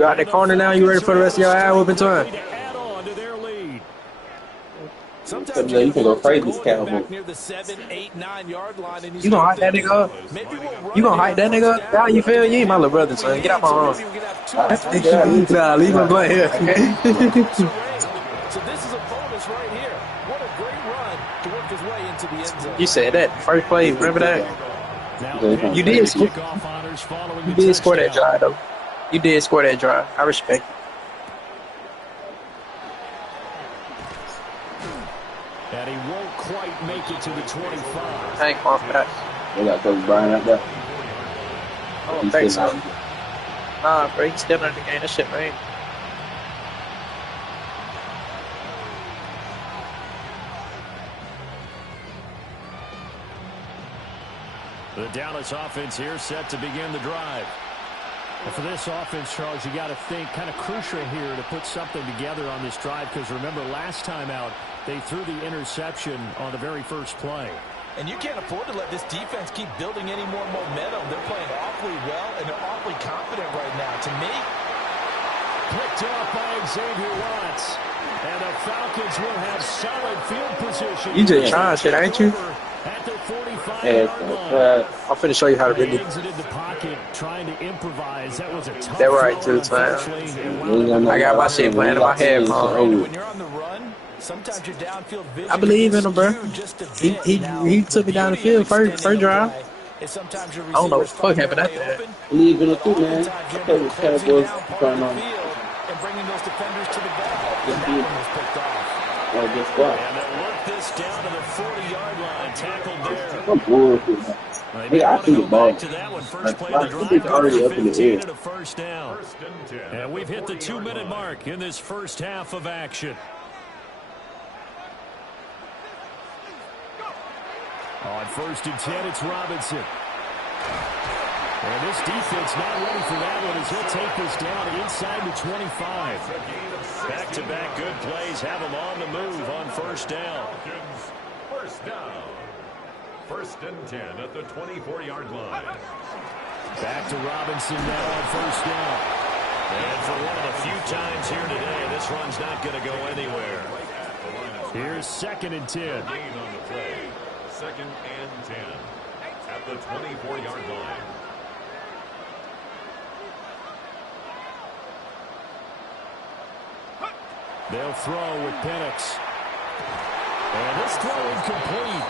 You out the corner now? You ready for the rest of your eye whooping time? Sometimes you can go crazy, Cowboy. You gonna hype that nigga up? You gonna hype that nigga up? How you feel? You ain't my little brother, son. Get out my room. Nah, leave him blunt here. So this is a bonus right here. What a great run to work his way into the end zone. You said that first play. Remember that? You did score. You did score that drive though. You did score that drive. I respect it. And he won't quite make it to the 25. I ain't going for that. They got Coach Brian out there. I don't think so. Nah, bro, he's still in the game. That shit, man. The Dallas offense here set to begin the drive. And for this offense, Charles, you got to think kind of crucial here to put something together on this drive because remember last time out they threw the interception on the very first play. And you can't afford to let this defense keep building any more momentum. They're playing awfully well and they're awfully confident right now. To me, picked up by Xavier Watts. And the Falcons will have solid field position. You just trying shit, ain't you? At the 45 I'm finna show you how to really. Trying to improvise. That was a tough. That right too, man. I got my shit playing in my head, man. When you're on the run, sometimes your downfield vision. I believe in him, bro. He took me down the field first drive. I don't know what the fuck happened after that. Believe in him too, man. I play with Cowboys trying on. And bringing those defenders to the ball. Just That one was picked off. Well, guess what? And they'll work this down to the 40-yard line. Tackled there. I'm bored with that. Yeah, I threw the ball. It's already up in the air. First down. And we've hit the 2-minute mark in this first half of action. On 1st and 10, it's Robinson. And this defense not ready for that one as he'll take this down inside the 25. Back-to-back good plays have him on the move on first down. First down. 1st and 10 at the 24-yard line. Back to Robinson now on first down. And for one of the few times here today, this run's not going to go anywhere. Here's 2nd and 10. Gain on the play. 2nd and 10 at the 24-yard line. They'll throw with Penix. And this throw incomplete.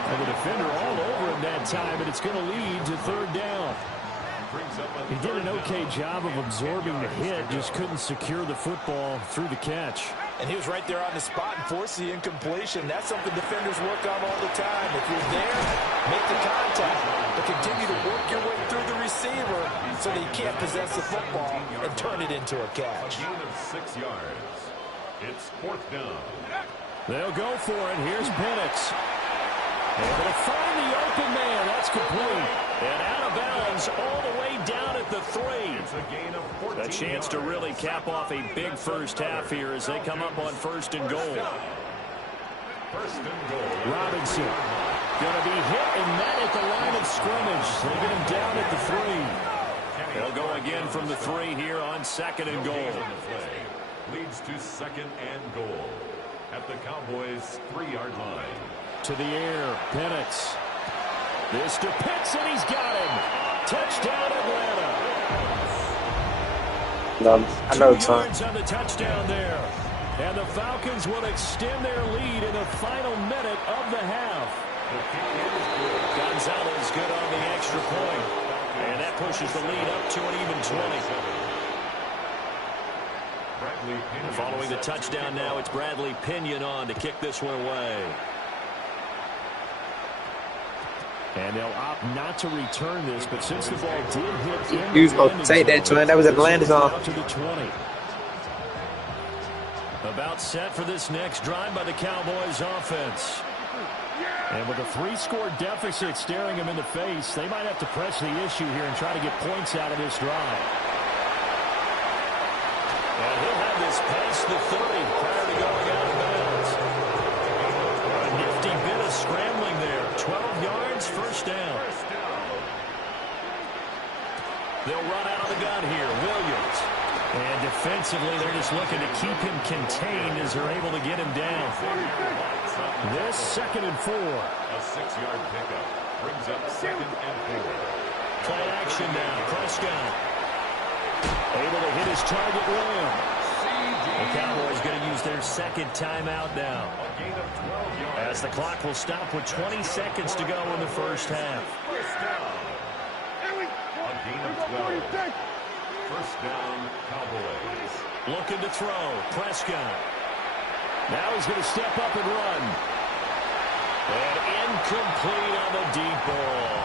And the defender all over him that time, and it's going to lead to 3rd down. He did an okay job of absorbing the hit, just couldn't secure the football through the catch. And he was right there on the spot and forced the incompletion. That's something defenders work on all the time. If you're there, make the contact, but continue to work your way through the receiver so that you can't possess the football and turn it into a catch. A gain of 6 yards. It's 4th down. They'll go for it. Here's Penix. Able to find the open man. That's complete. And out of bounds all the way down at the 3. It's a gain of 14 A chance to really cap off a big first half here as they come up on 1st and goal. 1st and goal. Robinson going to be hit and met at the line of scrimmage. They get him down at the 3. They'll go again from the 3 here on 2nd and goal. Leads to 2nd and goal at the Cowboys' 3-yard line. To the air, Penix. This to Pitts, and he's got him. Touchdown, Atlanta. I know, 2 yards on the touchdown there. And the Falcons will extend their lead in the final minute of the half. Gonzalez good on the extra point. And that pushes the lead up to an even 20. And following the touchdown now, it's Bradley Pinion on to kick this one away. And they'll opt not to return this, but since the ball did hit in you was supposed to take that, man. That was at the landing zone. To the 20. About set for this next drive by the Cowboys offense. And with a 3-score deficit staring them in the face, they might have to press the issue here and try to get points out of this drive. And he'll have this past the 30 prior to going out of bounds. A nifty bit of scrambling there. 12 yards, first down. They'll run out of the gun here. Williams. And defensively, they're just looking to keep him contained as they're able to get him down. This 2nd and 4. A 6-yard pickup brings up 2nd and 4. Play action now. Prescott able to hit his target, Lamb. The Cowboys going to use their 2nd timeout now, as the clock will stop with 20 seconds to go in the first half. A gain of 12. First down, Cowboys. Looking to throw. Prescott. Now he's going to step up and run. And incomplete on the deep ball.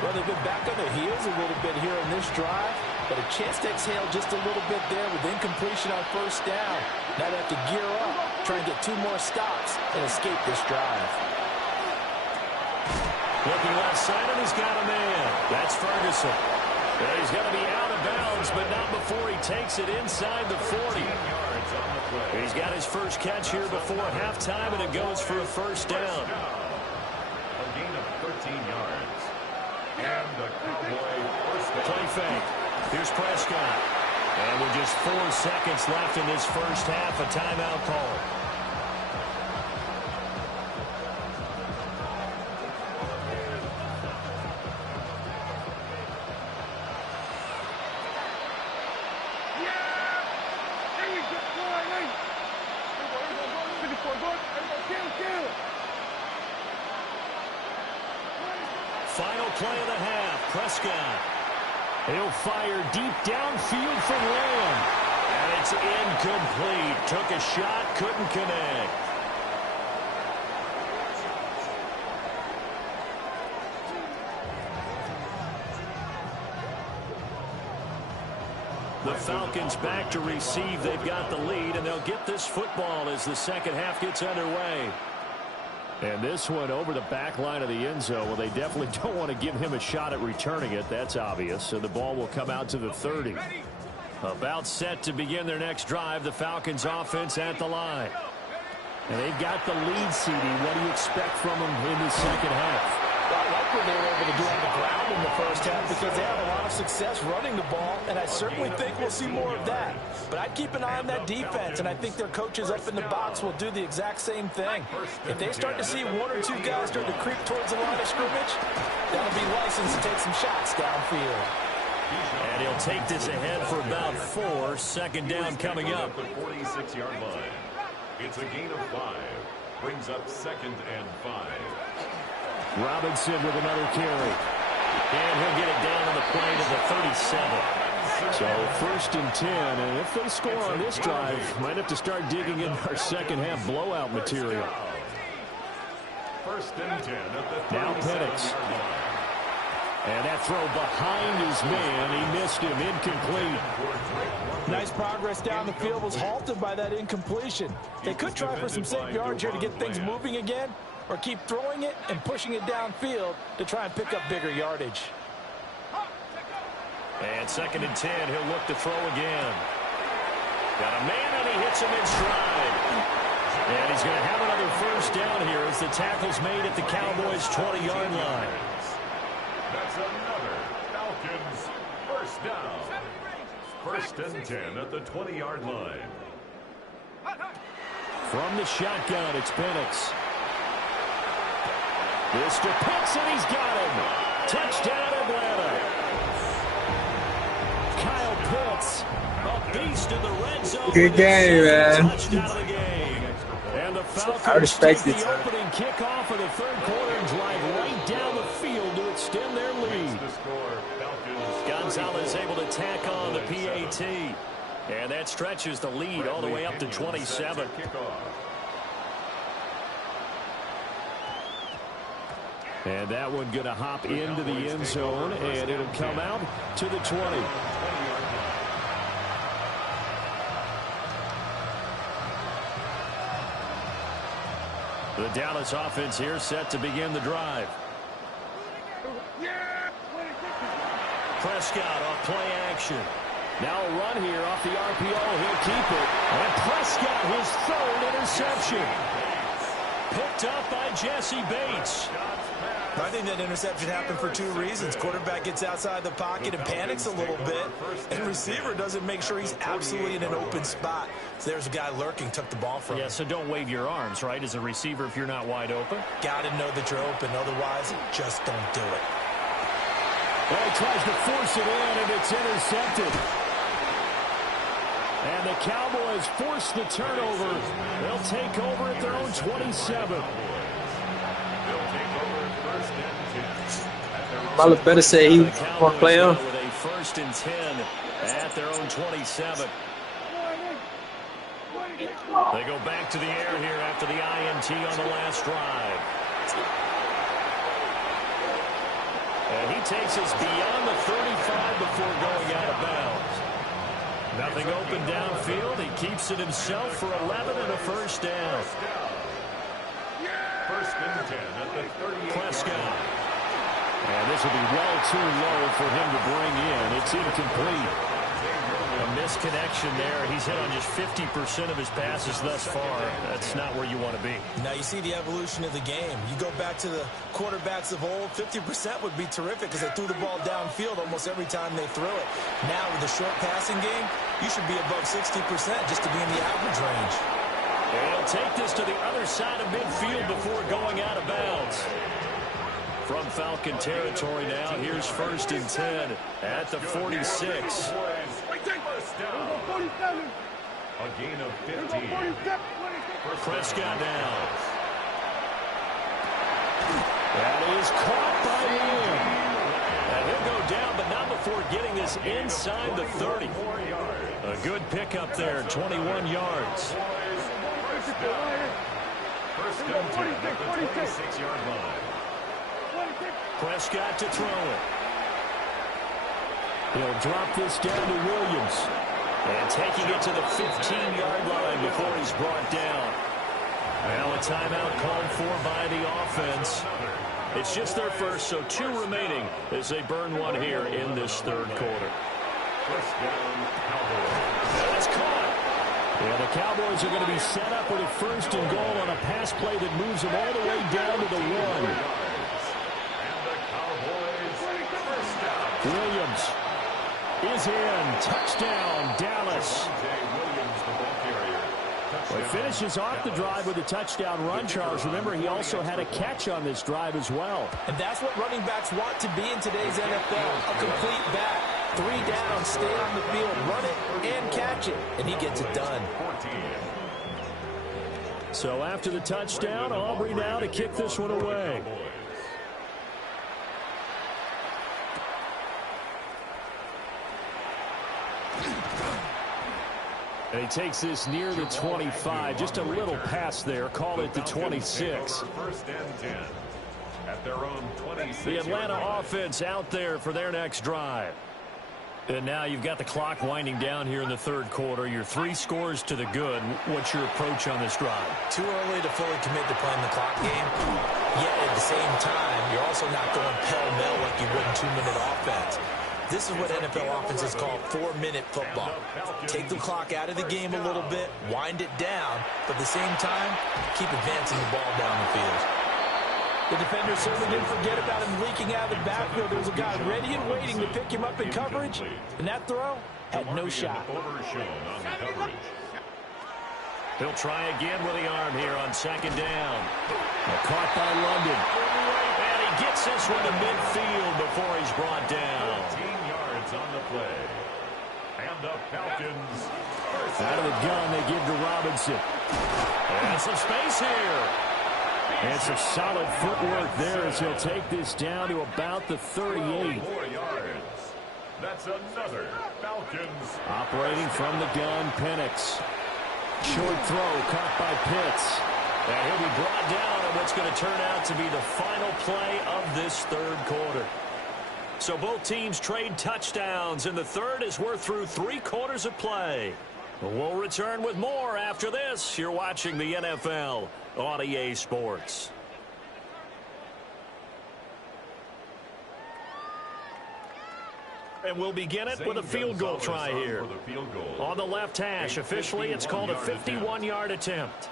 Well, they've been back on their heels a little bit here in this drive, but a chance to exhale just a little bit there with incompletion on first down. Now they have to gear up, try and get 2 more stops and escape this drive. Looking left side, and he's got a man. That's Ferguson. And he's going to be out of bounds, but not before he takes it inside the 40. He's got his first catch here before halftime, and it goes for a first down. A gain of 13 yards. And the Cowboy first down. Play fake. Here's Prescott. And with just 4 seconds left in this first half, a timeout call. Final play of the half. Prescott. He'll fire deep downfield from Lamb. And it's incomplete. Took a shot, couldn't connect. The Falcons back to receive. They've got the lead, and they'll get this football as the second half gets underway. And this one over the back line of the end zone. Well, they definitely don't want to give him a shot at returning it. That's obvious. So the ball will come out to the 30. About set to begin their next drive. The Falcons offense at the line. And they've got the lead, CD. What do you expect from them in the second half? I like what they were able to do on the ground in the first half because they had a lot of success running the ball, and I certainly think we'll see more of that. But I'd keep an eye on that defense, and I think their coaches up in the box will do the exact same thing. If they start to see 1 or 2 guys start to creep towards the line of scrimmage, that'll be license to take some shots downfield. And he'll take this ahead for about 4. Second down coming up. The 46-yard line. It's a gain of 5. Brings up 2nd and 5. Robinson with another carry. And he'll get it down on the play to the 37. So 1st and 10. And if they score on this drive, might have to start digging in our second half blowout material. 1st and 10 at the now Penix. And that throw behind his man. He missed him. Incomplete. Nice progress down the field was halted by that incompletion. They could try for some safe yards here to get things moving again, or keep throwing it and pushing it downfield to try and pick up bigger yardage. And 2nd and 10, he'll look to throw again. Got a man, and he hits him in stride. And he's going to have another first down here as the tackle's made at the Cowboys' 20-yard line. That's another Falcons first down. 1st and 10 at the 20-yard line. From the shotgun, it's Penix. This to Pitts, and he's got him. Touchdown, Atlanta. Kyle Pitts, a beast in the red zone. Good game, man. Touchdown of the game. And the Falcons I respect take it, the opening kickoff of the 3rd quarter and drive right down the field to extend their lead. Gonzalez able to tack on the PAT. And that stretches the lead all the way up to 27. And that one going to hop into the end zone, and it'll come out to the 20. The Dallas offense here set to begin the drive. Prescott off play action. Now a run here off the RPO. He'll keep it. And Prescott, his 3rd interception. Picked up by Jesse Bates. I think that interception happened for two reasons. Quarterback gets outside the pocket and panics a little bit, and receiver doesn't make sure he's absolutely in an open spot. So there's a guy lurking, took the ball from him. Yeah, so don't wave your arms, right, as a receiver if you're not wide open. Got to know that you're open. Otherwise, just don't do it. Well, he tries to force it in, and it's intercepted. And the Cowboys force the turnover. They'll take over at their own 27. Probably better say he won't play on. With a 1st and 10 at their own 27. They go back to the air here after the INT on the last drive. And he takes us beyond the 35 before going out of bounds. Nothing open downfield. He keeps it himself for 11 and a 1st down. 1st and 10 at the 38. Prescott. And this will be well too low for him to bring in. It's incomplete. A misconnection there. He's hit on just 50% of his passes thus far. That's not where you want to be. Now you see the evolution of the game. You go back to the quarterbacks of old, 50% would be terrific because they threw the ball downfield almost every time they threw it. Now with the short passing game, you should be above 60% just to be in the average range. He'll take this to the other side of midfield before going out of bounds. From Falcon territory now, here's 1st and 10 at the 46. A gain of 15. Prescott now. That is caught by Williams. And he'll go down, but not before getting this inside the 30. A good pickup there, 21 yards. 1st and 10 at the 26-yard line. Prescott to throw it. He'll drop this down to Williams. And taking it to the 15-yard line before he's brought down. Now a timeout called for by the offense. It's just their first, so 2 remaining as they burn one here in this 3rd quarter. 1st down, Cowboys. That's caught. Yeah, the Cowboys are going to be set up with a 1st and goal on a pass play that moves them all the way down to the 1. Williams is in. Touchdown, Dallas. Well, he finishes off the drive with a touchdown run, Charles. Remember, he also had a catch on this drive as well. And that's what running backs want to be in today's NFL, a complete back. 3 down, stay on the field, run it, and catch it. And he gets it done. So after the touchdown, Aubrey now to kick this one away. And he takes this near the 25. Just a little pass there. Call it the 26. 1st and 10 at their own 26. The Atlanta offense out there for their next drive. And now you've got the clock winding down here in the 3rd quarter. Your 3 scores to the good. What's your approach on this drive? Too early to fully commit to playing the clock game. Yet at the same time, you're also not going pell-mell like you would in 2-minute offense. This is what NFL offenses call 4-minute football. Take the clock out of the game a little bit, wind it down, but at the same time, keep advancing the ball down the field. The defender certainly didn't forget about him leaking out of the backfield. There was a guy ready and waiting to pick him up in coverage, and that throw had no shot. He'll try again with the arm here on 2nd down. Caught by London. And he gets this one to midfield before he's brought down. 14 yards on the play. And the Falcons. Out of the gun, they give to Robinson. And some space here. And some solid footwork there as he'll take this down to about the 38. 4 yards. That's another Falcons. Operating from the gun, Penix. Short throw caught by Pitts. And he'll be brought down on what's going to turn out to be the final play of this 3rd quarter. So both teams trade touchdowns, and the 3rd as we're through 3 quarters of play. We'll return with more after this. You're watching the NFL on EA Sports. And we'll begin it with a field goal try here. On the left hash, officially it's called a 51-yard attempt.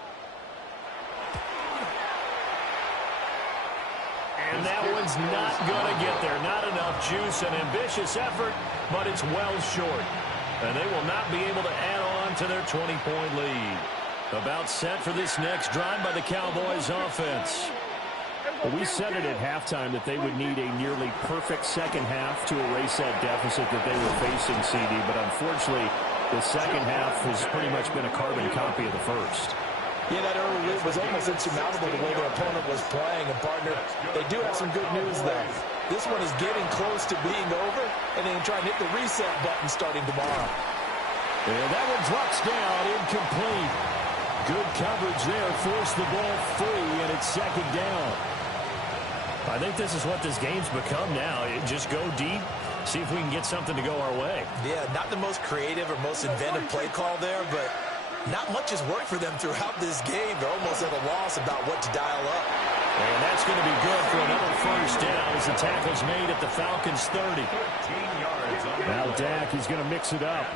And that one's not going to get there. Not enough juice. An ambitious effort, but it's well short. And they will not be able to add on to their 20-point lead. About set for this next drive by the Cowboys offense. Well, we said it at halftime that they would need a nearly perfect second half to erase that deficit that they were facing, CD. But unfortunately, the second half has pretty much been a carbon copy of the first. Yeah, that early lead was almost insurmountable the way their opponent was playing. And, partner, they do have some good news, though. This one is getting close to being over, and they can try and hit the reset button starting tomorrow. And that one drops down, incomplete. Good coverage there, forced the ball free, and it's second down. I think this is what this game's become now. Just go deep, see if we can get something to go our way. Yeah, not the most creative or most inventive play call there, but not much has worked for them throughout this game. They're almost at a loss about what to dial up. And that's going to be good for another first down as the tackle's made at the Falcons' 30. Now Dak is going to mix it up.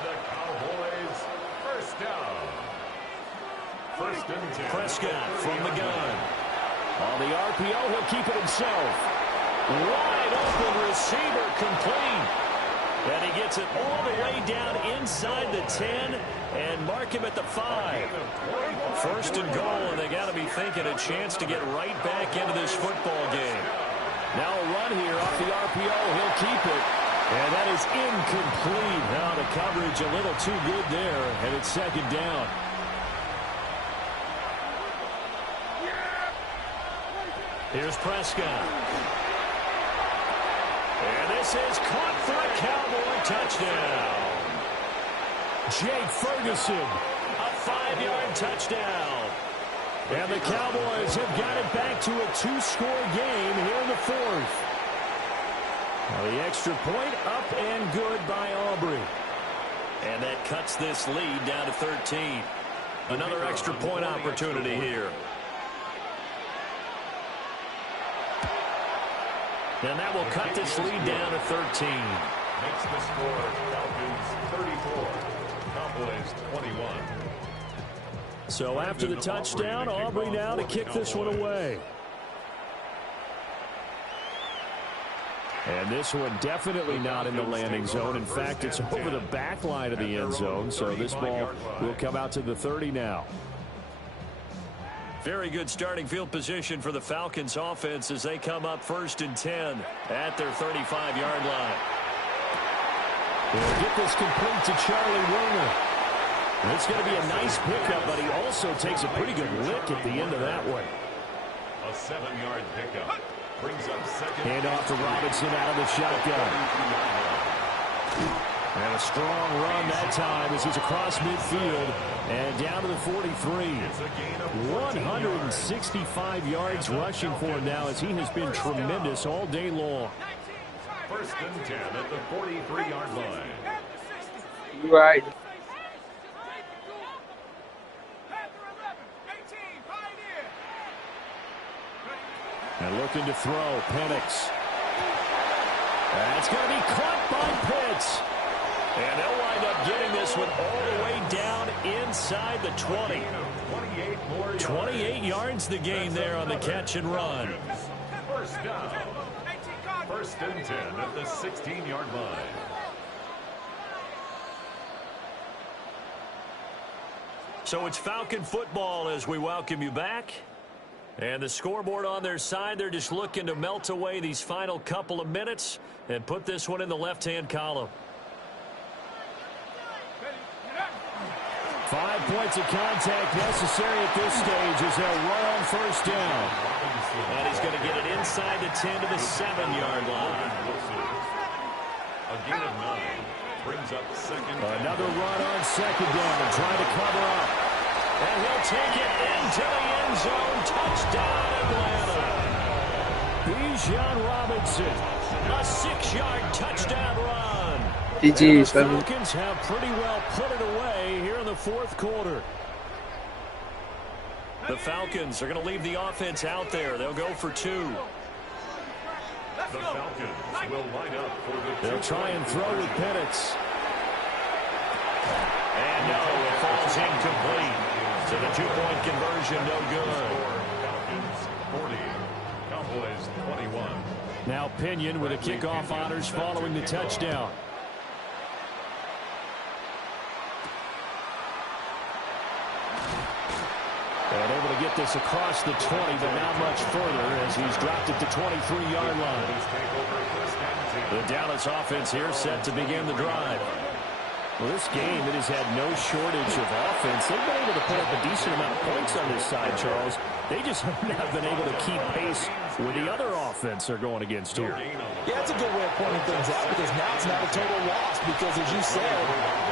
Prescott from the gun. On the RPO, he'll keep it himself. Wide open receiver, complete. And he gets it all the way down inside the 10 and mark him at the 5. First and goal, and they got to be thinking a chance to get right back into this football game. Now a run here off the RPO. He'll keep it. And that is incomplete. Now the coverage a little too good there, and it's second down. Here's Prescott. And this is caught for a Cowboy touchdown. Jake Ferguson, a 5-yard touchdown. And the Cowboys have got it back to a 2-score game here in the fourth. Now the extra point up and good by Aubrey. And that cuts this lead down to 13. Another extra point opportunity here. And that will cut this lead down to 13. Makes the score Falcons 34, Cowboys 21. So after the touchdown, Aubrey now to kick this one away. And this one definitely not in the landing zone. In fact, it's over the back line of the end zone. So this ball will come out to the 30 now. Very good starting field position for the Falcons offense as they come up first and 10 at their 35-yard line. They'll get this complete to Charlie Warner. And it's going to be a nice pickup, but he also takes a pretty good lick at the end of that one. A 7-yard pickup brings up second. Hand off to Robinson out of the shotgun. And a strong run that time as he's across midfield and down to the 43. 165 yards rushing for him now as he has been tremendous all day long. First and 10 at the 43-yard line. Right. And looking to throw, Penix. That's going to be caught by Pitts. And they'll wind up getting this one all the way down inside the 20. 28 yards the gain there on the catch and run. First down. First and 10 at the 16-yard line. So it's Falcon football as we welcome you back. And the scoreboard on their side, they're just looking to melt away these final couple of minutes and put this one in the left-hand column. 5 points of contact necessary at this stage as they'll run on first down. And he's going to get it inside the 10 to the 7-yard line. A gain of 9 brings up second. Another run on second down, trying to cover up. And he'll take it into the end zone. Touchdown, Atlanta. Bijan Robinson. A 6-yard touchdown run. GG's, the Falcons have pretty well put it away here in the fourth quarter. The Falcons are going to leave the offense out there. They'll go for 2. The Falcons will line up for the They'll try and throw with Penix. And no, it falls incomplete. So the 2-point conversion, no good. Falcons 40, Cowboys 21. Now Pinion with a kickoff honors following the touchdown. And able to get this across the 20, but not much further as he's dropped it to 23-yard line. The Dallas offense here set to begin the drive. Well, this game, it has had no shortage of offense. They've been able to put up a decent amount of points on this side, Charles. They just have been able to keep pace with the other offense they're going against here. Yeah, that's a good way of pointing things out because now it's not a total loss because, as you said,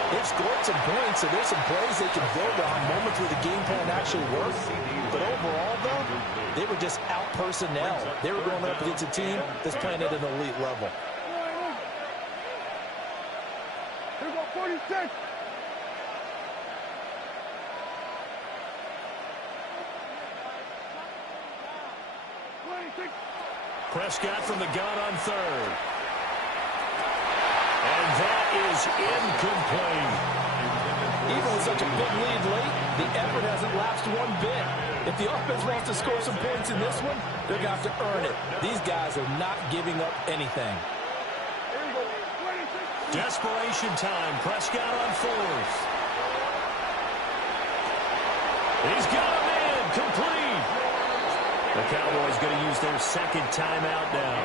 they've scored some points, so there's some plays they can build on, moments where the game plan actually works. But overall, though, they were just out personnel. They were going up against a team that's playing at an elite level. Here go 46. Prescott from the gun on third. And that is incomplete. Even with such a big lead late, the effort hasn't lapsed one bit. If the offense wants to score some points in this one, they're going to have to earn it. These guys are not giving up anything. Desperation time. Prescott on fourth. He's got him in. Complete. The Cowboys going to use their second timeout now,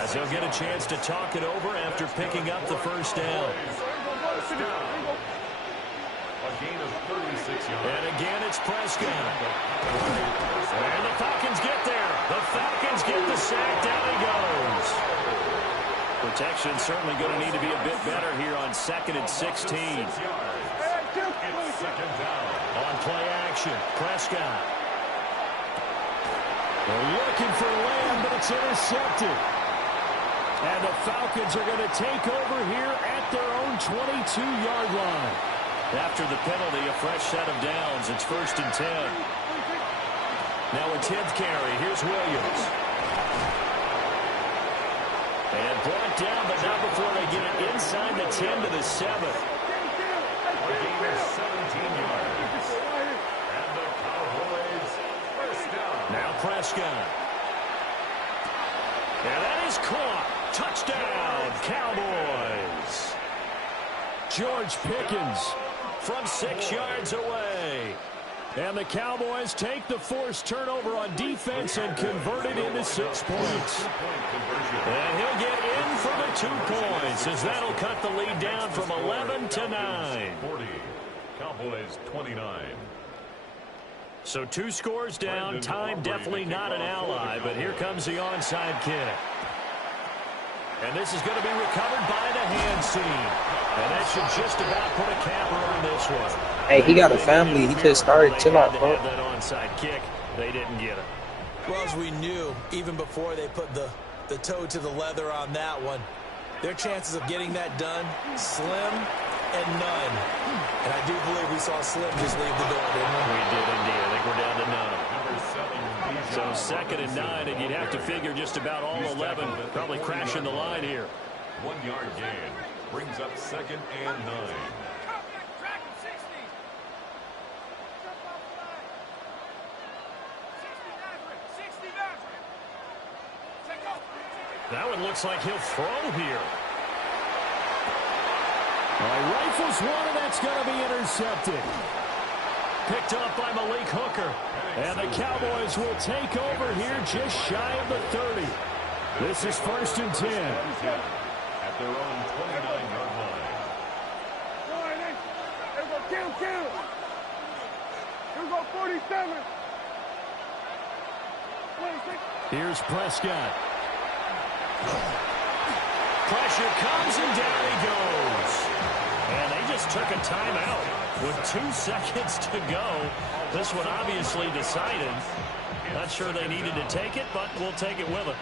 as they'll get a chance to talk it over after picking up the first down. A gain of 36 yards. And again, it's Prescott. And the Falcons get there. The Falcons get the sack. Down he goes. Protection certainly going to need to be a bit better here on 2nd and 16. It's second down. On play action, Prescott. They're looking for Lamb, but it's intercepted. And the Falcons are going to take over here at their own 22-yard line. After the penalty, a fresh set of downs. It's 1st and 10. Now a 10th carry. Here's Williams. And brought down, but not before they get it inside the 10 to the 7. A gain of 17 yards. And the Cowboys first down. Now Prescott. And that is caught. Touchdown, Cowboys. George Pickens from 6 yards away. And the Cowboys take the forced turnover on defense and convert it into 6 points. And he'll get in for the 2 points, as that'll cut the lead down from 11 to 9. 40. Cowboys 29. So 2 scores down. Time definitely not an ally, but here comes the onside kick. And this is going to be recovered by the hands team. And that should just about put a capper on this one. Hey, he got a family. He just started. Chill out, bro. That onside kick, they didn't get it. Well, as we knew, even before they put the toe to the leather on that one, their chances of getting that done, slim and none. And I do believe we saw Slim just leave the door, didn't we? We did indeed. I think we're down to none. So 2nd and 9, and you'd have to figure just about all 11 probably crashing the line here. 1 yard gain brings up 2nd and 9. That one looks like he'll throw here. Rifles one, and that's going to be intercepted. Picked up by Malik Hooker. And the Cowboys will take over here just shy of the 30. This is 1st and 10. At their own 29-yard line. Here we go, kill. Here we go, 47. 26. Here's Prescott. Pressure comes, and down he goes. And they just took a timeout with 2 seconds to go. This one obviously decided. Not sure they needed to take it, but we'll take it with them.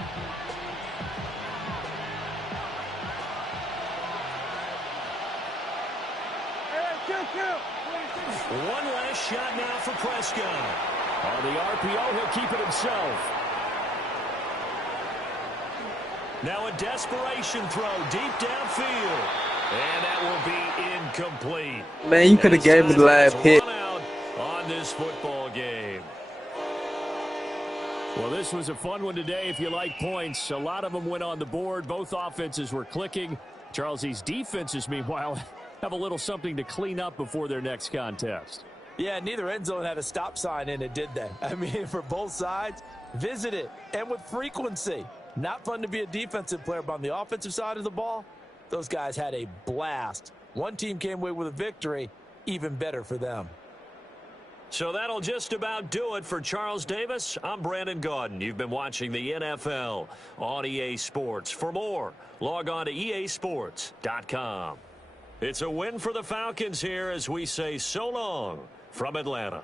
One last shot now for Prescott. On the RPO, he'll keep it himself. Now a desperation throw deep downfield. And that will be incomplete. Man, you could have gave me the last hit. On this football game. Well, this was a fun one today if you like points. A lot of them went on the board. Both offenses were clicking. Charles, these defenses, meanwhile, have a little something to clean up before their next contest. Yeah, neither end zone had a stop sign in it, did they? I mean, for both sides, visit it, and with frequency. Not fun to be a defensive player, but on the offensive side of the ball, those guys had a blast. One team came away with a victory, even better for them. So that'll just about do it for Charles Davis. I'm Brandon Gaudin. You've been watching the NFL on EA Sports. For more, log on to easports.com. It's a win for the Falcons here as we say so long from Atlanta.